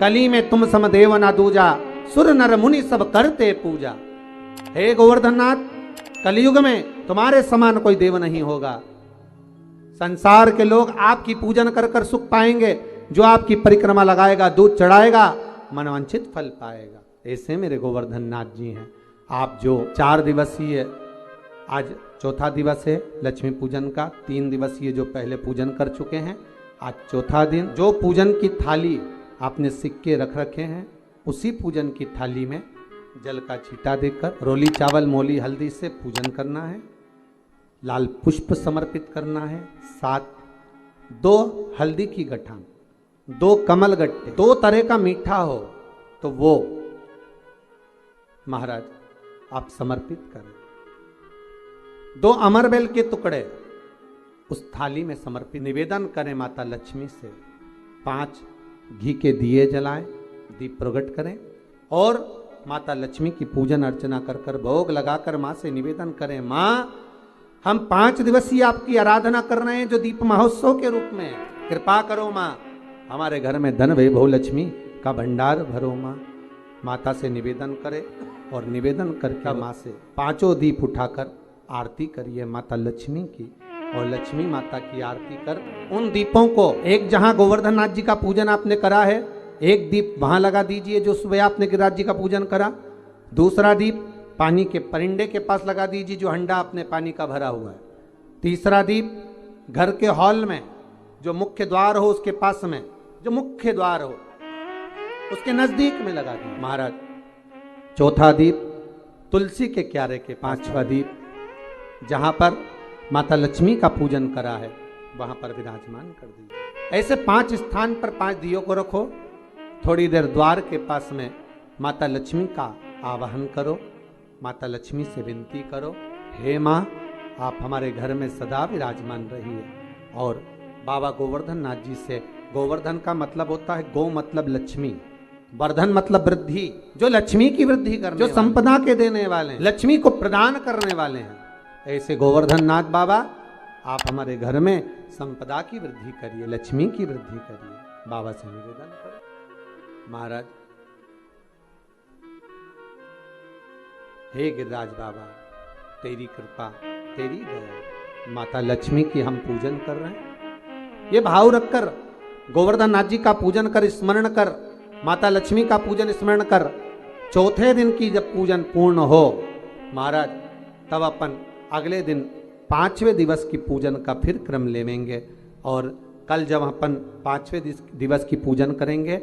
कली में तुम समदेव ना दूजा, सुर नर मुनि सब करते पूजा। हे गोवर्धन नाथ, कलयुग में तुम्हारे समान कोई देव नहीं होगा। संसार के लोग आपकी पूजन कर कर सुख पाएंगे। जो आपकी परिक्रमा लगाएगा, दूध चढ़ाएगा, मनवांछित फल पाएगा। ऐसे मेरे गोवर्धन नाथ जी हैं। आप जो 4 दिवसीय, आज चौथा दिवस है लक्ष्मी पूजन का, 3 दिवसीय जो पहले पूजन कर चुके हैं, आज चौथा दिन। जो पूजन की थाली आपने सिक्के रख रखे हैं, उसी पूजन की थाली में जल का छींटा देकर रोली चावल मोली हल्दी से पूजन करना है। लाल पुष्प समर्पित करना है। 2 हल्दी की गठान, 2 कमल गट्टे, 2 तरह का मीठा हो तो वो महाराज आप समर्पित करें। 2 अमरबेल के टुकड़े उस थाली में समर्पित निवेदन करें माता लक्ष्मी से। 5 घी के दिए जलाएं, दीप प्रकट करें और माता लक्ष्मी की पूजन अर्चना कर कर भोग लगाकर माँ से निवेदन करें, माँ हम 5 दिवसीय आपकी आराधना कर रहे हैं जो दीप महोत्सव के रूप में, कृपा करो माँ, हमारे घर में धन वैभव लक्ष्मी का भंडार भरो माँ। माता से निवेदन करें और निवेदन करके माँ से 5 दीप उठाकर आरती करिए माता लक्ष्मी की, और लक्ष्मी माता की आरती कर उन दीपों को, एक जहां गोवर्धन नाथ जी का पूजन आपने करा है, एक दीप वहां लगा दीजिए जो सुबह आपने गिरिराज जी का पूजन करा। दूसरा दीप पानी के परिंडे के पास लगा दीजिए जो हंडा आपने पानी का भरा हुआ है। तीसरा दीप घर के हॉल में जो मुख्य द्वार हो उसके पास में, जो मुख्य द्वार हो उसके नजदीक में लगा दीजिए महाराज। चौथा दीप तुलसी के क्यारे के, 5वां दीप जहां पर माता लक्ष्मी का पूजन करा है वहां पर विराजमान कर दीजिए। ऐसे 5 स्थान पर 5 दियों को रखो। थोड़ी देर द्वार के पास में माता लक्ष्मी का आवाहन करो, माता लक्ष्मी से विनती करो, हे माँ आप हमारे घर में सदा विराजमान रहिए। और बाबा गोवर्धन नाथ जी से, गोवर्धन का मतलब होता है गौ मतलब लक्ष्मी, वर्धन मतलब वृद्धि, जो लक्ष्मी की वृद्धि करने, जो संपदा के देने वाले हैं, लक्ष्मी को प्रदान करने वाले हैं। ऐसे गोवर्धन नाथ बाबा आप हमारे घर में संपदा की वृद्धि करिए, लक्ष्मी की वृद्धि करिए। बाबा से निवेदन करो। महाराज हे गिरिराज बाबा, तेरी कृपा तेरी दया, माता लक्ष्मी की हम पूजन कर रहे हैं। ये भाव रखकर गोवर्धन नाथ जी का पूजन कर, स्मरण कर, माता लक्ष्मी का पूजन स्मरण कर। चौथे दिन की जब पूजन पूर्ण हो महाराज, तब अपन अगले दिन 5वें दिवस की पूजन का फिर क्रम लेवेंगे। और कल जब अपन 5वें दिवस की पूजन करेंगे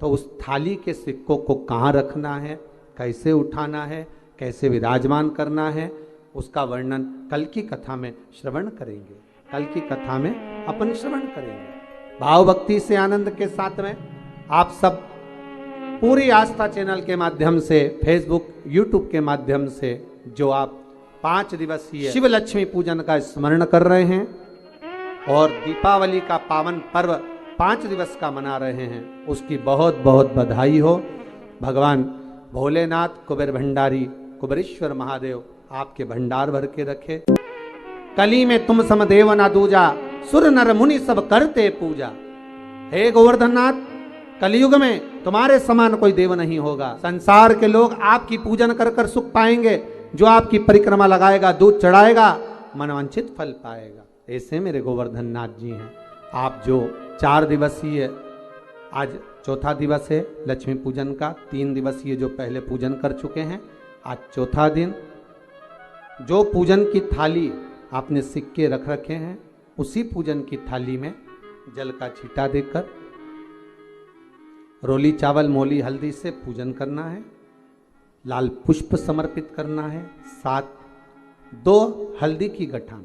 तो उस थाली के सिक्कों को कहाँ रखना है, कैसे उठाना है, कैसे विराजमान करना है, उसका वर्णन कल की कथा में श्रवण करेंगे। कल की कथा में अपन श्रवण करेंगे भाव भक्ति से, आनंद के साथ में। आप सब पूरी आस्था चैनल के माध्यम से, फेसबुक यूट्यूब के माध्यम से जो आप 5 दिवसीय शिव लक्ष्मी पूजन का स्मरण कर रहे हैं और दीपावली का पावन पर्व 5 दिवस का मना रहे हैं, उसकी बहुत बहुत बधाई हो। भगवान भोलेनाथ कुबेर भंडारी कुबेरेश्वर महादेव आपके भंडार भर के रखे। कली में तुम समदेव ना दूजा, सुर नर मुनि सब करते पूजा। हे गोवर्धन नाथ, कलयुग में तुम्हारे समान कोई देव नहीं होगा। संसार के लोग आपकी पूजन कर कर सुख पाएंगे। जो आपकी परिक्रमा लगाएगा, दूध चढ़ाएगा, मनवांछित फल पाएगा। ऐसे मेरे गोवर्धन नाथ जी हैं। आप जो 4 दिवसीय, आज चौथा दिवस है लक्ष्मी पूजन का, 3 दिवसीय जो पहले पूजन कर चुके हैं, आज चौथा दिन। जो पूजन की थाली आपने सिक्के रख रखे हैं, उसी पूजन की थाली में जल का छींटा देकर रोली चावल मोली हल्दी से पूजन करना है। लाल पुष्प समर्पित करना है। 2 हल्दी की गठान,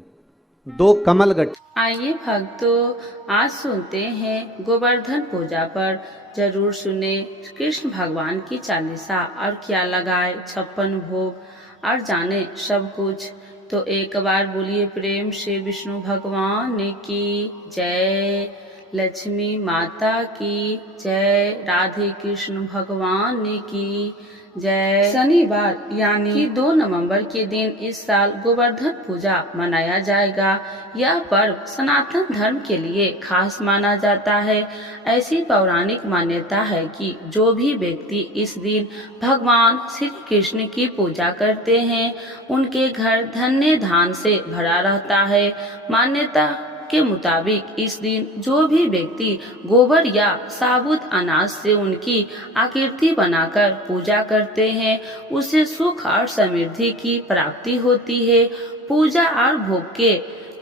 2 कमल गठान। आइए भक्तों, आज सुनते हैं गोवर्धन पूजा पर। जरूर सुने कृष्ण भगवान की चालीसा और क्या लगाए 56 भोग और जाने सब कुछ। तो एक बार बोलिए प्रेम से विष्णु भगवान की जय, लक्ष्मी माता की जय, राधे कृष्ण भगवान की जय। शनिवार यानी कि 2 नवंबर के दिन इस साल गोवर्धन पूजा मनाया जाएगा। यह पर्व सनातन धर्म के लिए खास माना जाता है। ऐसी पौराणिक मान्यता है कि जो भी व्यक्ति इस दिन भगवान श्री कृष्ण की पूजा करते हैं उनके घर धन्य धान से भरा रहता है। मान्यता के मुताबिक इस दिन जो भी व्यक्ति गोबर या साबुत अनाज से उनकी आकृति बनाकर पूजा करते हैं उसे सुख और समृद्धि की प्राप्ति होती है। पूजा और भोग के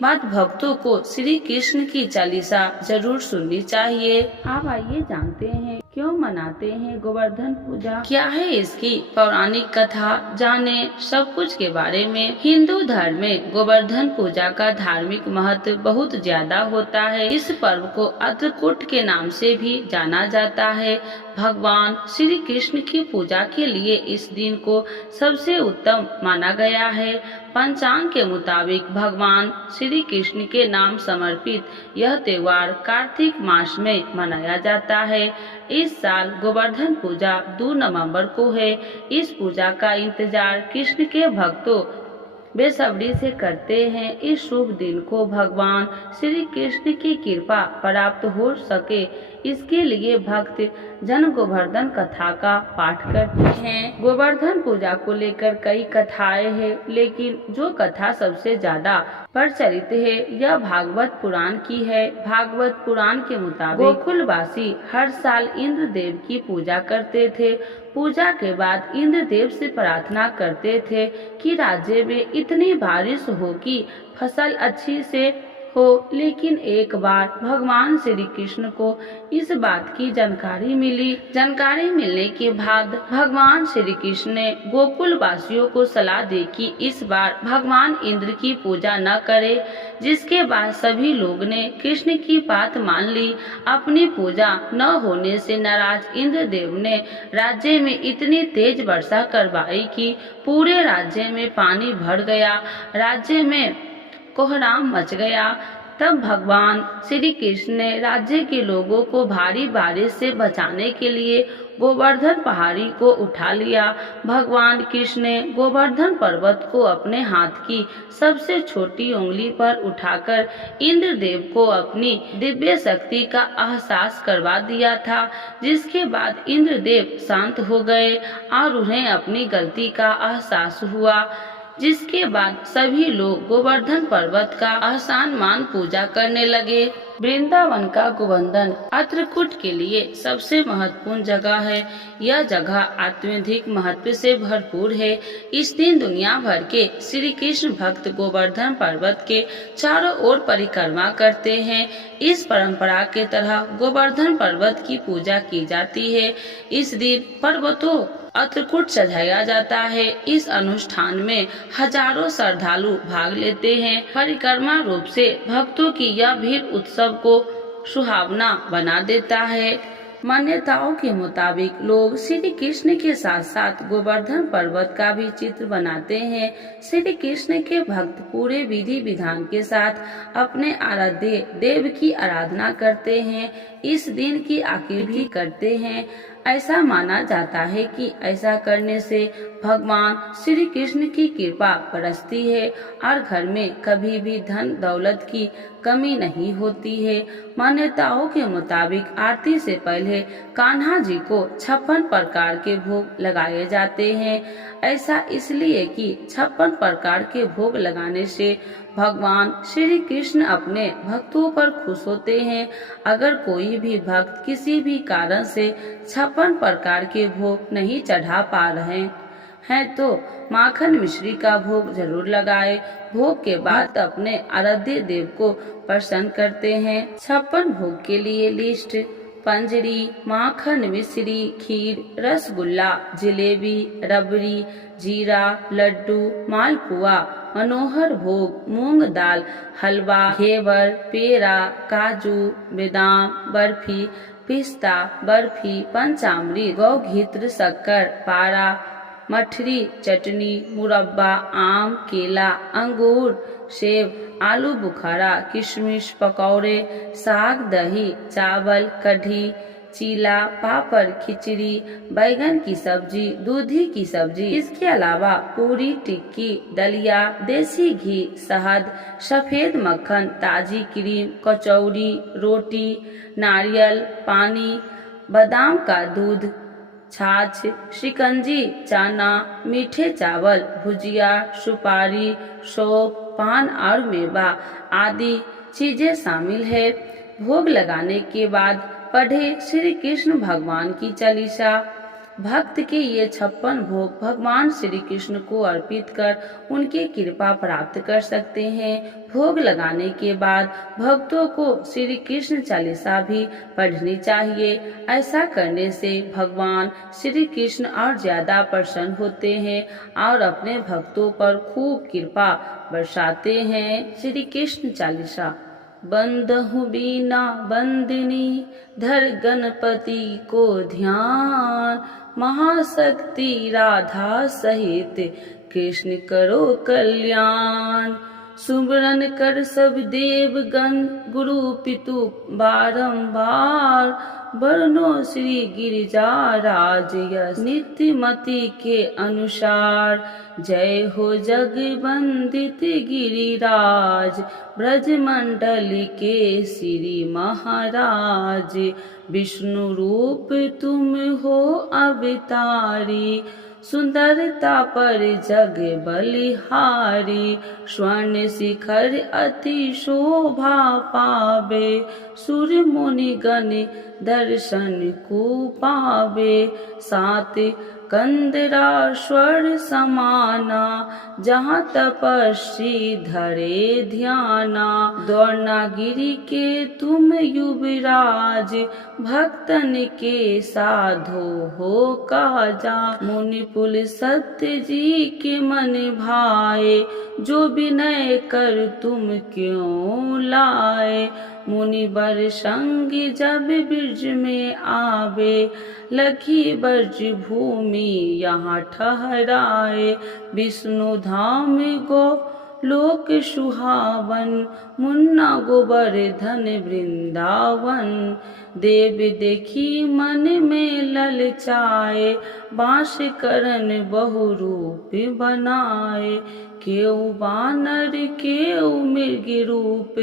बाद भक्तों को श्री कृष्ण की चालीसा जरूर सुननी चाहिए। अब आइए जानते हैं क्यों मनाते हैं गोवर्धन पूजा, क्या है इसकी पौराणिक कथा, जाने सब कुछ के बारे में। हिंदू धर्म में गोवर्धन पूजा का धार्मिक महत्व बहुत ज्यादा होता है। इस पर्व को अत्रकूट के नाम से भी जाना जाता है। भगवान श्री कृष्ण की पूजा के लिए इस दिन को सबसे उत्तम माना गया है। पंचांग के मुताबिक भगवान श्री कृष्ण के नाम समर्पित यह त्योहार कार्तिक मास में मनाया जाता है। इस साल गोवर्धन पूजा 2 नवंबर को है। इस पूजा का इंतजार कृष्ण के भक्तों बेसब्री से करते हैं। इस शुभ दिन को भगवान श्री कृष्ण की कृपा प्राप्त हो सके इसके लिए भक्त जन गोवर्धन कथा का पाठ करते हैं। गोवर्धन पूजा को लेकर कई कथाएं हैं, लेकिन जो कथा सबसे ज्यादा प्रचलित है यह भागवत पुराण की है। भागवत पुराण के मुताबिक गोकुलवासी हर साल इंद्र देव की पूजा करते थे। पूजा के बाद इंद्र देव से प्रार्थना करते थे कि राज्य में इतनी बारिश हो कि फसल अच्छी से हो। लेकिन एक बार भगवान श्री कृष्ण को इस बात की जानकारी मिली। जानकारी मिलने के बाद भगवान श्री कृष्ण ने गोकुल वासियों को सलाह दी कि इस बार भगवान इंद्र की पूजा न करे, जिसके बाद सभी लोग ने कृष्ण की बात मान ली। अपनी पूजा न होने से नाराज इंद्र देव ने राज्य में इतनी तेज वर्षा करवाई कि पूरे राज्य में पानी भर गया। राज्य में कोहराम मच गया। तब भगवान श्री कृष्ण ने राज्य के लोगों को भारी बारिश से बचाने के लिए गोवर्धन पहाड़ी को उठा लिया। भगवान कृष्ण ने गोवर्धन पर्वत को अपने हाथ की सबसे छोटी उंगली पर उठाकर इंद्र देव को अपनी दिव्य शक्ति का एहसास करवा दिया था, जिसके बाद इंद्र देव शांत हो गए और उन्हें अपनी गलती का एहसास हुआ। जिसके बाद सभी लोग गोवर्धन पर्वत का आसान मान पूजा करने लगे। वृंदावन का गोवर्धन अत्रकूट के लिए सबसे महत्वपूर्ण जगह है। यह जगह अत्यधिक महत्व से भरपूर है। इस दिन दुनिया भर के श्री कृष्ण भक्त गोवर्धन पर्वत के चारों ओर परिक्रमा करते हैं। इस परंपरा के तहत गोवर्धन पर्वत की पूजा की जाती है। इस दिन पर्वतों अत्रकूट सजाया जाता है। इस अनुष्ठान में हजारों श्रद्धालु भाग लेते हैं। परिक्रमा रूप से भक्तों की यह भीड़ उत्सव को सुहावना बना देता है। मान्यताओं के मुताबिक लोग श्री कृष्ण के साथ साथ गोवर्धन पर्वत का भी चित्र बनाते हैं। श्री कृष्ण के भक्त पूरे विधि विधान के साथ अपने आराध्य देव की आराधना करते हैं। इस दिन की आकीर्ति भी करते हैं। ऐसा माना जाता है कि ऐसा करने से भगवान श्री कृष्ण की कृपा बरसती है और घर में कभी भी धन दौलत की कमी नहीं होती है। मान्यताओं के मुताबिक आरती से पहले कान्हा जी को 56 प्रकार के भोग लगाए जाते हैं। ऐसा इसलिए कि 56 प्रकार के भोग लगाने से भगवान श्री कृष्ण अपने भक्तों पर खुश होते हैं। अगर कोई भी भक्त किसी भी कारण से 56 प्रकार के भोग नहीं चढ़ा पा रहे हैं तो माखन मिश्री का भोग जरूर लगाए। भोग के बाद अपने आराध्य देव को प्रसन्न करते हैं। 56 भोग के लिए लिस्ट: पंजरी, माखन मिश्री, खीर, रसगुल्ला, जिलेबी, रबड़ी, जीरा, लड्डू, मालपुआ, मनोहर भोग, मूंग दाल हलवा, घेवर, पेड़ा, काजू, बादाम बर्फी, पिस्ता बर्फी, पंचामृत, गौ घित्र, शक्कर पारा, मठरी, चटनी, मुरब्बा, आम, केला, अंगूर, सेब, आलू बुखारा, किशमिश, पकौड़े, साग, दही, चावल, कढ़ी, चीला, पापड़, खिचड़ी, बैगन की सब्जी, दूधी की सब्जी। इसके अलावा पूरी, टिक्की, दलिया, देसी घी, शहद, सफेद मक्खन, ताजी क्रीम, कचौड़ी, रोटी, नारियल पानी, बादाम का दूध, छाछ, शिकंजी, चना, मीठे चावल, भुजिया, सुपारी, सौंफ, पान और मेवा आदि चीजें शामिल है। भोग लगाने के बाद पढ़े श्री कृष्ण भगवान की चालीसा। भक्त के ये 56 भोग भगवान श्री कृष्ण को अर्पित कर उनकी कृपा प्राप्त कर सकते हैं। भोग लगाने के बाद भक्तों को श्री कृष्ण चालीसा भी पढ़नी चाहिए। ऐसा करने से भगवान श्री कृष्ण और ज्यादा प्रसन्न होते हैं और अपने भक्तों पर खूब कृपा बरसाते हैं। श्री कृष्ण चालीसा। बंदहु बीना बंदिनी, धर गणपति को ध्यान, महाशक्ति राधा सहित कृष्ण करो कल्याण। सुमरन कर सब देवगण, गुरु पितु बारंबार, वर्णो श्री गिरिजा राज यश नित्य मति के अनुसार। जय हो जग वंदित गिरिराज, ब्रज मंडल के श्री महाराज। विष्णु रूप तुम हो अवतारी, सुंदरता पर जग बलिहारी। स्वर्ण शिखर अति शोभा पावे, सुर मुनि गण दर्शन को पावे। सात कंदरा स्वर समाना, जहाँ तपस्वी धरे ध्याना। द्रोणागिरि के तुम युवराज, भक्तन के साधो हो काजा। मुनि पुल सत्य जी के मन भाए, जो विनय कर तुम क्यों लाए। मुनि बर संग जब ब्रज में आवे, लखी ब्रज भूमि यहाँ ठहराए। विष्णु धाम गो लोक सुहावन, मुन्ना गोवर्धन वृंदावन। देव देखी मन में ललचाए, बांस करन बहु रूप बनाए। केहू बानर केहू मृग रूप,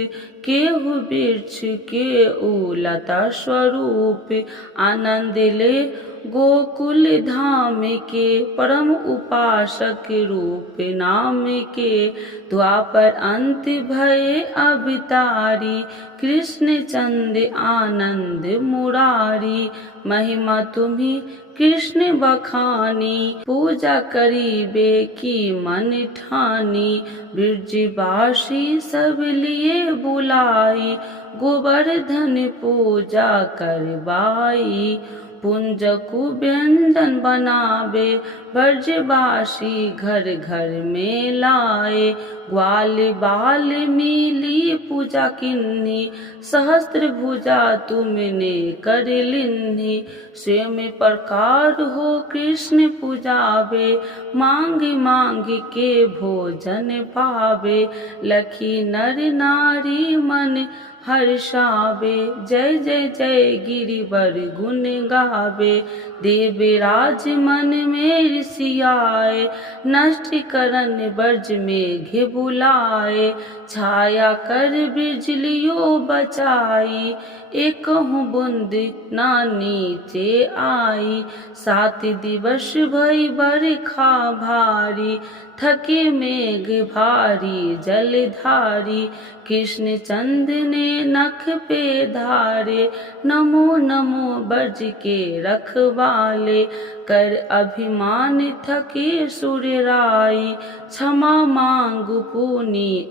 केहू वृक्ष केहू लता स्वरूप। आनंद ले गोकुल धाम के, परम उपासक रूप नाम के। द्वापर अंत भये अवतारी, कृष्ण चंद्र आनंद मुरारी। महिमा तुम्ही कृष्ण बखानी, पूजा करीबे की मन ठानी। ब्रजवासी सब लिए बुलाई, गोवर्धन पूजा करवाई। पुंज को व्यंजन बनावे, ब्रजवासी घर घर में लाए। ग्वाल बाल मिली पूजा किन्नी, सहस्त्र भुजा तुमने कर लिन्नी। स्वयं प्रकार हो कृष्ण पूजावे, मांग मांग के भोजन पावे। लखी नर नारी मन हर्षावे, जय जय जय गिरिवर गुण गावे। देवराज मन में ऋषियाए, नष्ट करन ब्रज में घे बुलाए। छाया कर बिजलियों बचाई, एकहु बूंद ना नीचे आई। 7 दिवस भई बरखा भारी, थके मेघ भारी जलधारी। कृष्ण चंद ने नख पे धारे, नमो नमो ब्रज के रखवाले। कर अभिमान थके सुर राई, क्षमा मांगु पुनि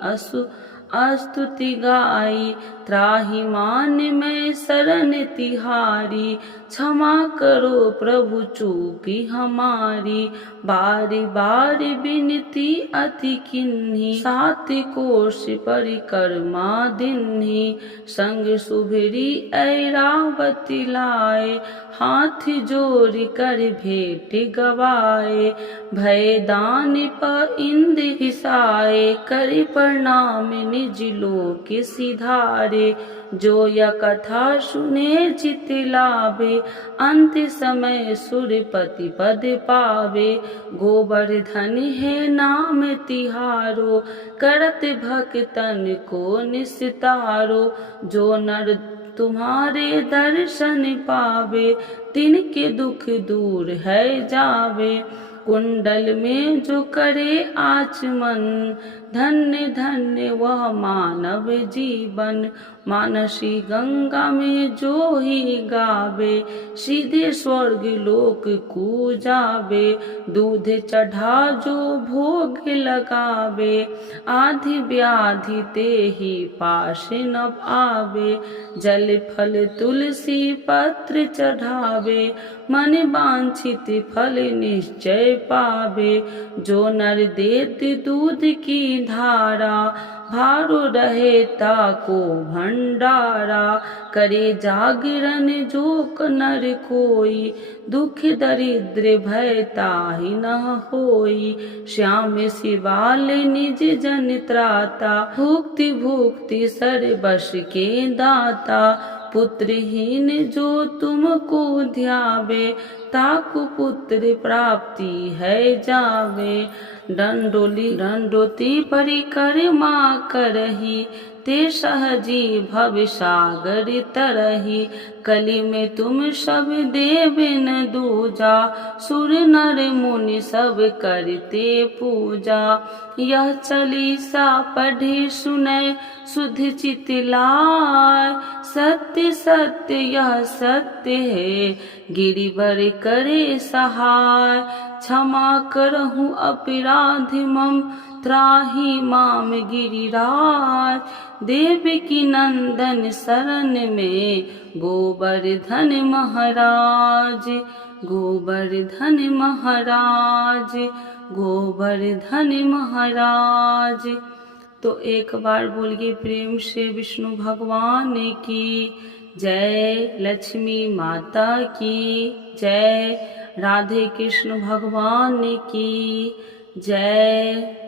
स्तुति गाई। त्राहि मान मैं शरण तिहारी, क्षमा करो प्रभु चूकी हमारी। बारी बारी विनती अति किन्ही, 7 कोश परिक्रमा दिन्ही। संग सुभरी ऐरावती लाए, हाथ जोड़ कर भेंट गवाए। भय दान प इंद्र हिसाए, कर प्रणाम निज लोक सिधारे। जो यह कथा सुने चित लावे, अंत समय सुरपति पद पावे। गोवर्धन है नाम तिहारो, करत भक्तन को निस्तारो। जो नर तुम्हारे दर्शन पावे, तिनके दुख दूर है जावे। कुंडल में जो करे आचमन, धन्य धन्य वह मानव जीवन। मानसी गंगा में जो ही गावे, सीधे स्वर्ग लोक को जावे। दूध चढ़ा जो भोग लगावे, आधि व्याधि ते ही पास न आवे। जल फल तुलसी पत्र चढ़ावे, मन वांछित फल निश्चय पावे। जो नर देत दूध की धारा, भारो रहे ताको भंडारा। करे जागरण जो नर कोई, दुख दरिद्र भय ताहि न होई। श्याम शिवाल निज जन त्राता, भुक्ति भुक्ति सर्वश के दाता। पुत्रहीन जो तुमको ध्यावे, ताकु पुत्र प्राप्ति है जावे। दंडोती परिक्रमा करही, ते सहजी भव सागर तरही। कली में तुम सब देव न दूजा, सुर नर मुनि सब करते पूजा। यह चालीसा पढ़े सुने सुध चित लाय, सत्य सत्य यह सत्य है गिरिवर करे सहाय। क्षमा करहूँ अपराध मम, त्राहि माम गिरिराज। देवकी नंदन शरण में, गोवर्धन महाराज। गोवर्धन महाराज, गोवर्धन महाराज। तो एक बार बोलिए प्रेम से विष्णु भगवान की जय, लक्ष्मी माता की जय, राधे कृष्ण भगवान की जय।